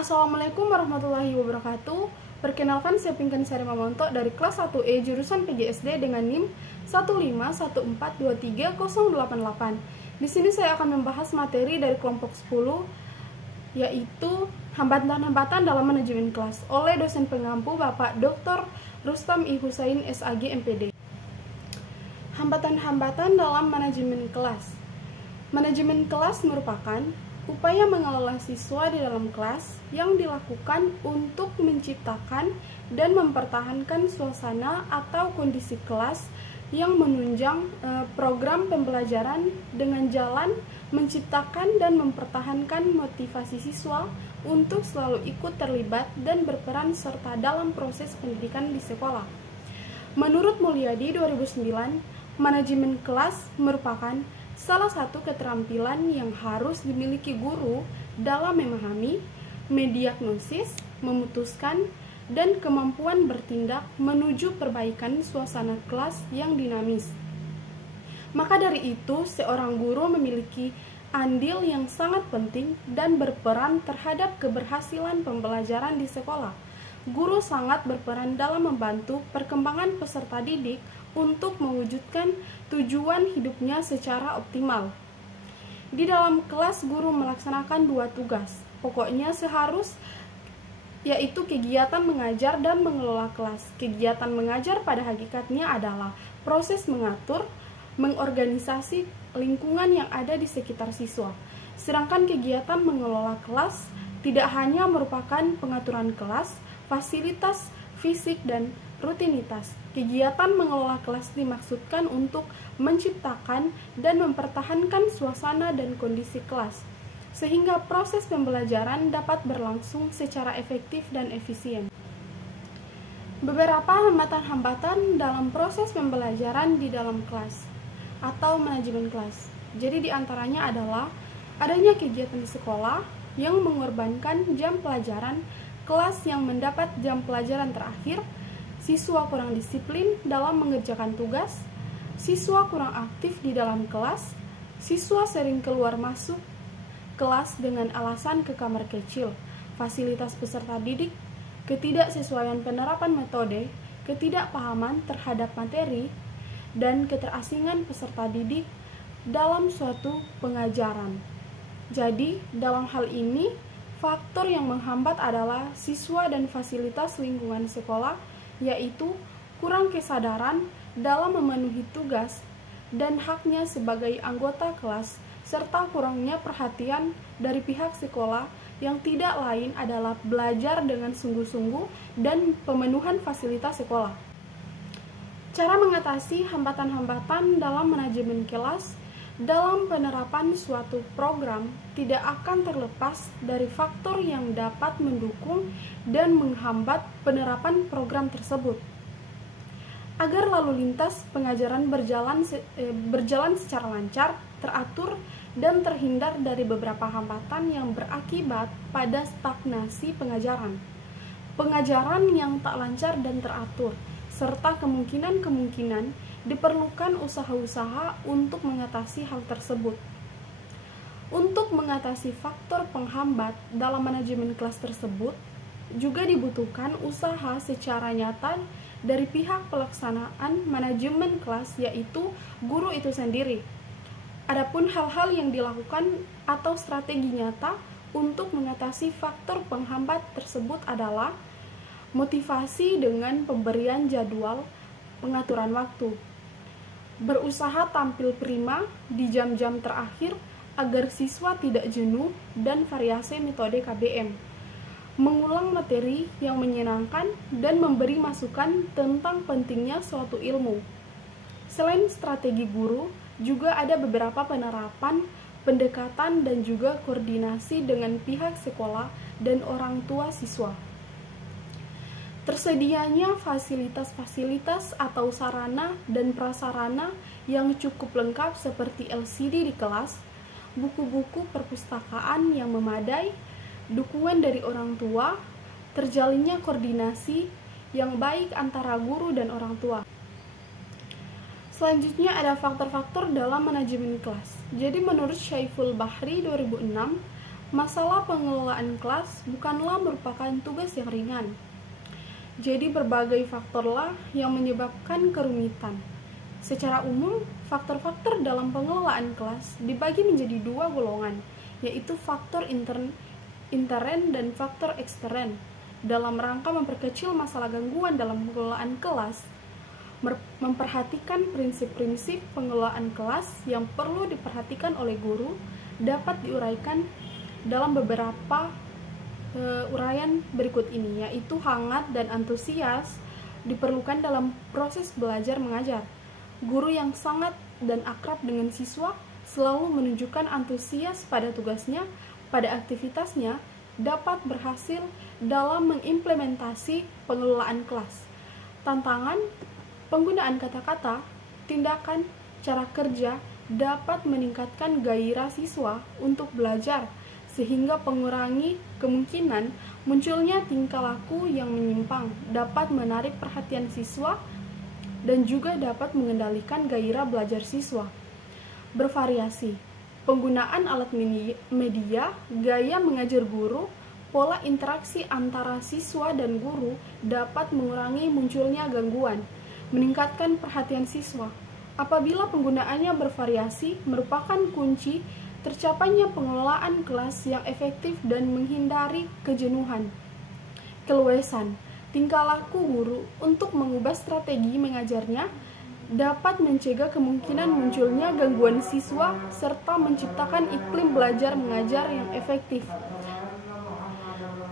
Assalamualaikum warahmatullahi wabarakatuh. Perkenalkan, saya Pinkan Sari Mamonto dari kelas 1E jurusan PGSD dengan NIM 151423088. Di sini saya akan membahas materi dari kelompok 10, yaitu hambatan-hambatan dalam manajemen kelas oleh dosen pengampu Bapak Dr. Rustam I. Husain SAG MPD. Hambatan-hambatan dalam manajemen kelas. Manajemen kelas merupakan upaya mengelola siswa di dalam kelas yang dilakukan untuk menciptakan dan mempertahankan suasana atau kondisi kelas yang menunjang program pembelajaran dengan jalan menciptakan dan mempertahankan motivasi siswa untuk selalu ikut terlibat dan berperan serta dalam proses pendidikan di sekolah. Menurut Mulyadi 2009, manajemen kelas merupakan salah satu keterampilan yang harus dimiliki guru dalam memahami, mendiagnosis, memutuskan, dan kemampuan bertindak menuju perbaikan suasana kelas yang dinamis. Maka dari itu, seorang guru memiliki andil yang sangat penting dan berperan terhadap keberhasilan pembelajaran di sekolah. Guru sangat berperan dalam membantu perkembangan peserta didik untuk mewujudkan tujuan hidupnya secara optimal. Di dalam kelas, guru melaksanakan 2 tugas, pokoknya yaitu kegiatan mengajar dan mengelola kelas. Kegiatan mengajar pada hakikatnya adalah proses mengatur, mengorganisasi lingkungan yang ada di sekitar siswa. Sedangkan kegiatan mengelola kelas tidak hanya merupakan pengaturan kelas, fasilitas fisik, dan rutinitas. Kegiatan mengelola kelas dimaksudkan untuk menciptakan dan mempertahankan suasana dan kondisi kelas, sehingga proses pembelajaran dapat berlangsung secara efektif dan efisien. Beberapa hambatan-hambatan dalam proses pembelajaran di dalam kelas atau manajemen kelas. Jadi diantaranya adalah adanya kegiatan di sekolah yang mengorbankan jam pelajaran, kelas yang mendapat jam pelajaran terakhir, siswa kurang disiplin dalam mengerjakan tugas, siswa kurang aktif di dalam kelas, siswa sering keluar masuk kelas dengan alasan ke kamar kecil, fasilitas peserta didik, ketidaksesuaian penerapan metode, ketidakpahaman terhadap materi, dan keterasingan peserta didik dalam suatu pengajaran. Jadi, dalam hal ini, faktor yang menghambat adalah siswa dan fasilitas lingkungan sekolah, yaitu kurang kesadaran dalam memenuhi tugas dan haknya sebagai anggota kelas, serta kurangnya perhatian dari pihak sekolah yang tidak lain adalah belajar dengan sungguh-sungguh dan pemenuhan fasilitas sekolah. Cara mengatasi hambatan-hambatan dalam manajemen kelas dalam penerapan suatu program tidak akan terlepas dari faktor yang dapat mendukung dan menghambat penerapan program tersebut. Agar lalu lintas pengajaran berjalan secara lancar, teratur, dan terhindar dari beberapa hambatan yang berakibat pada stagnasi pengajaran, pengajaran yang tak lancar dan teratur, serta kemungkinan-kemungkinan diperlukan usaha-usaha untuk mengatasi hal tersebut. Untuk mengatasi faktor penghambat dalam manajemen kelas tersebut, juga dibutuhkan usaha secara nyata dari pihak pelaksanaan manajemen kelas, yaitu guru itu sendiri. Adapun hal-hal yang dilakukan atau strategi nyata untuk mengatasi faktor penghambat tersebut adalah motivasi dengan pemberian jadwal, pengaturan waktu, berusaha tampil prima di jam-jam terakhir agar siswa tidak jenuh, dan variasi metode KBM, mengulang materi yang menyenangkan dan memberi masukan tentang pentingnya suatu ilmu. Selain strategi guru, juga ada beberapa penerapan, pendekatan, dan juga koordinasi dengan pihak sekolah dan orang tua siswa. Tersedianya fasilitas-fasilitas atau sarana dan prasarana yang cukup lengkap seperti LCD di kelas, buku-buku perpustakaan yang memadai, dukungan dari orang tua, terjalinnya koordinasi yang baik antara guru dan orang tua. Selanjutnya ada faktor-faktor dalam manajemen kelas. Jadi menurut Syaiful Bahri 2006, Masalah pengelolaan kelas bukanlah merupakan tugas yang ringan. Jadi berbagai faktorlah yang menyebabkan kerumitan. Secara umum, faktor-faktor dalam pengelolaan kelas dibagi menjadi dua golongan, yaitu faktor intern dan faktor ekstern. Dalam rangka memperkecil masalah gangguan dalam pengelolaan kelas, memperhatikan prinsip-prinsip pengelolaan kelas yang perlu diperhatikan oleh guru dapat diuraikan dalam beberapa uraian berikut ini, yaitu hangat dan antusias diperlukan dalam proses belajar mengajar. Guru yang sangat dan akrab dengan siswa selalu menunjukkan antusias pada tugasnya, pada aktivitasnya, dapat berhasil dalam mengimplementasi pengelolaan kelas. Tantangan, penggunaan kata-kata, tindakan, cara kerja dapat meningkatkan gairah siswa untuk belajar, sehingga mengurangi kemungkinan munculnya tingkah laku yang menyimpang, dapat menarik perhatian siswa, dan juga dapat mengendalikan gairah belajar siswa. Bervariasi, penggunaan alat media, gaya mengajar guru, pola interaksi antara siswa dan guru dapat mengurangi munculnya gangguan, meningkatkan perhatian siswa. Apabila penggunaannya bervariasi, merupakan kunci tercapainya pengelolaan kelas yang efektif dan menghindari kejenuhan. Keluasan, tingkah laku guru untuk mengubah strategi mengajarnya dapat mencegah kemungkinan munculnya gangguan siswa serta menciptakan iklim belajar mengajar yang efektif.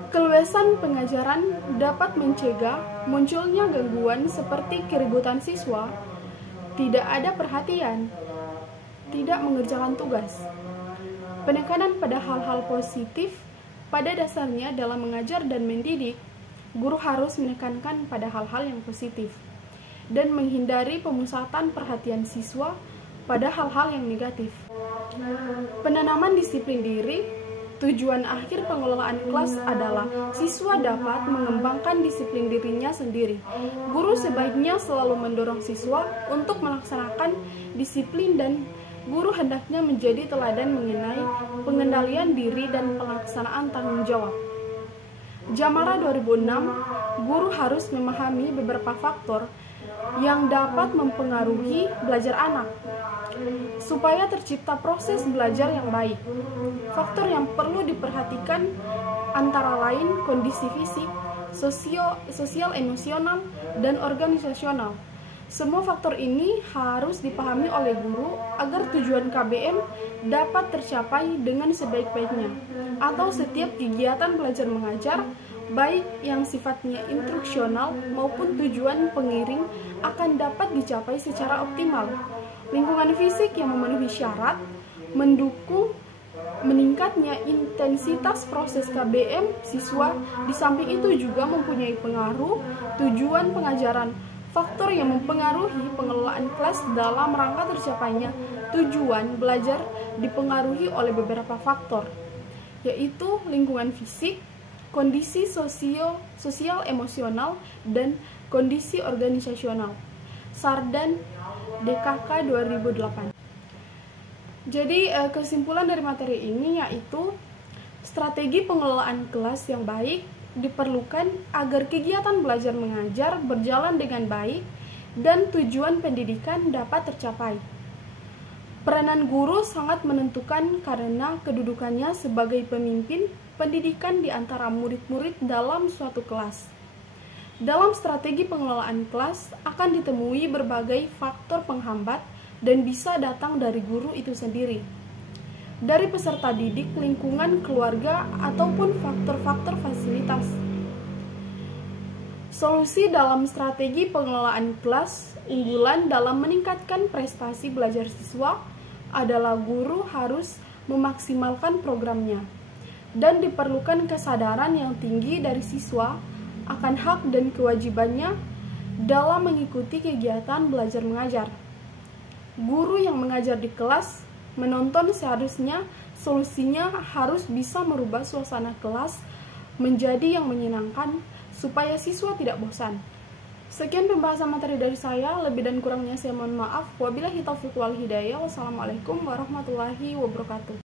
Keluasan pengajaran dapat mencegah munculnya gangguan seperti keributan siswa, tidak ada perhatian, tidak mengerjakan tugas. Penekanan pada hal-hal positif pada dasarnya dalam mengajar dan mendidik, guru harus menekankan pada hal-hal yang positif dan menghindari pemusatan perhatian siswa pada hal-hal yang negatif. Penanaman disiplin diri, tujuan akhir pengelolaan kelas adalah siswa dapat mengembangkan disiplin dirinya sendiri. Guru sebaiknya selalu mendorong siswa untuk melaksanakan disiplin dan guru hendaknya menjadi teladan mengenai pengendalian diri dan pelaksanaan tanggung jawab. Jamara 2006, guru harus memahami beberapa faktor yang dapat mempengaruhi belajar anak supaya tercipta proses belajar yang baik. Faktor yang perlu diperhatikan antara lain kondisi fisik, sosial, emosional, dan organisasional. Semua faktor ini harus dipahami oleh guru agar tujuan KBM dapat tercapai dengan sebaik-baiknya, atau setiap kegiatan belajar mengajar, baik yang sifatnya instruksional maupun tujuan pengiring akan dapat dicapai secara optimal. Lingkungan fisik yang memenuhi syarat mendukung meningkatnya intensitas proses KBM siswa. Di samping itu juga mempunyai pengaruh tujuan pengajaran. Faktor yang mempengaruhi pengelolaan kelas dalam rangka tercapainya tujuan belajar dipengaruhi oleh beberapa faktor, yaitu lingkungan fisik, kondisi sosial emosional, dan kondisi organisasional. Sardan, DKK 2008. Jadi kesimpulan dari materi ini yaitu strategi pengelolaan kelas yang baik diperlukan agar kegiatan belajar mengajar berjalan dengan baik dan tujuan pendidikan dapat tercapai. Peranan guru sangat menentukan karena kedudukannya sebagai pemimpin pendidikan di antara murid-murid dalam suatu kelas. Dalam strategi pengelolaan kelas akan ditemui berbagai faktor penghambat dan bisa datang dari guru itu sendiri, dari peserta didik, lingkungan, keluarga, ataupun faktor-faktor fasilitas. Solusi dalam strategi pengelolaan kelas unggulan dalam meningkatkan prestasi belajar siswa adalah guru harus memaksimalkan programnya, dan diperlukan kesadaran yang tinggi dari siswa akan hak dan kewajibannya dalam mengikuti kegiatan belajar mengajar. Guru yang mengajar di kelas menonton seharusnya solusinya harus bisa merubah suasana kelas menjadi yang menyenangkan supaya siswa tidak bosan. Sekian pembahasan materi dari saya, lebih dan kurangnya saya mohon maaf. Wabillahi taufiq wal hidayah. Wassalamualaikum warahmatullahi wabarakatuh.